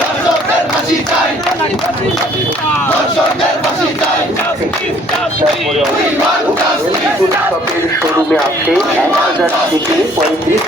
ধর্ষকের ফাঁসি চাই ধর্ষকের ফাঁসি চাই. শপের শোরুমে আছে এক হাজার থেকে পঁয়ত্রিশ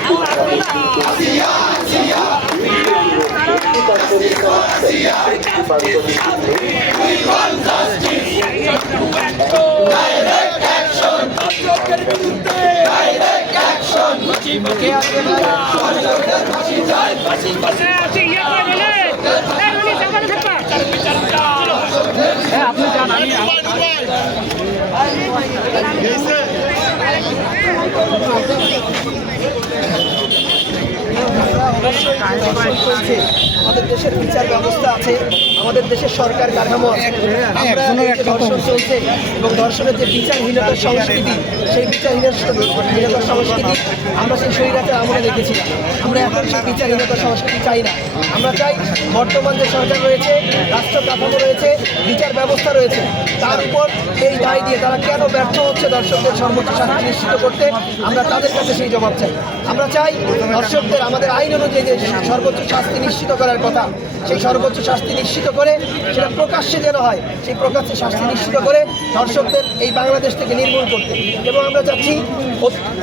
আমাদের দেশের বিচার ব্যবস্থা আছে। আমাদের দেশের সরকার কাঠামো আছে। আমরা ধর্ষণ চলছে এবং ধর্ষণের যে বিচারহীনতার সংস্কৃতি সেই বিচারহীনতার সংস্কৃতি আমরা সেই শরীরাতে আমরা দেখেছিলাম আমরা এখন সেই বিচারহীনতার সংস্কৃতি চাই না। আমরা চাই বর্তমান যে সরকার রয়েছে রাষ্ট্র কাঠামো রয়েছে বিচার ব্যবস্থা রয়েছে তার উপর এই দায় দিয়ে তারা কেন ব্যর্থ হচ্ছে দর্শকদের সর্বোচ্চ শাস্তি নিশ্চিত করতে আমরা তাদের কাছে সেই জবাব চাই। আমরা চাই দর্শকদের আমাদের আইন অনুযায়ী যে সর্বোচ্চ শাস্তি নিশ্চিত করার কথা সেই সর্বোচ্চ শাস্তি নিশ্চিত করে সেটা প্রকাশ্যে যেন হয় সেই প্রকাশ্যে শাস্তি নিশ্চিত করে দর্শকদের এই বাংলাদেশ থেকে নির্মূল করতে। এবং আমরা চাচ্ছি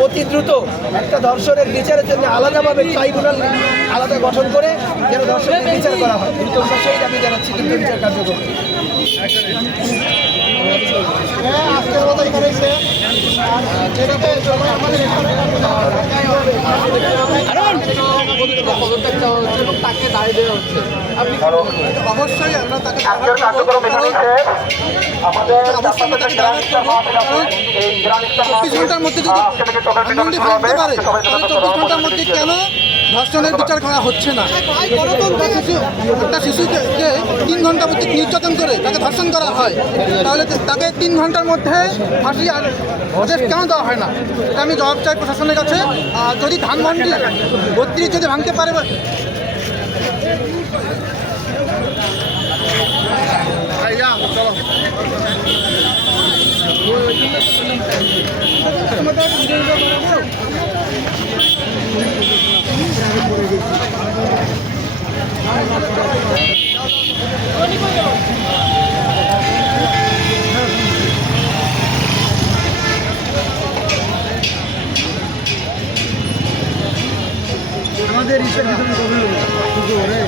অতি দ্রুত একটা ধর্ষণের বিচারের জন্য আলাদাভাবে ট্রাইব্যুনাল আলাদা গঠন করে যেন দর্শকদের বিচার করা হয়। কিন্তু আমরা সেই দাবি জানাচ্ছি কিন্তু বিচার কার্যক্রম। আজকের মতো এখানে তাকে দায় দেওয়া হচ্ছে। তাকে আমাদের অবশ্যই আমরা তাকে দাওয়াত করব কারণ চব্বিশ ঘণ্টার মধ্যে যদি পারে তাহলে চব্বিশ ঘণ্টার মধ্যে কেন ধর্ষণের বিচার করা হচ্ছে না? একটা শিশু একটা শিশুকে যে তিন ঘণ্টা মধ্যে নির্যাতন করে তাকে ধর্ষণ করা হয় তাহলে তাকে তিন ঘণ্টার মধ্যে ফাঁসি আর আদেশ কেন দেওয়া হয় না? এটা আমি জবাব চাই প্রশাসনের কাছে। আর যদি ধানমন্ডি বত্রিশ যদি ভাঙতে পারে চলো। আমাদের ঈশ্বর বিতরণ কবে হবে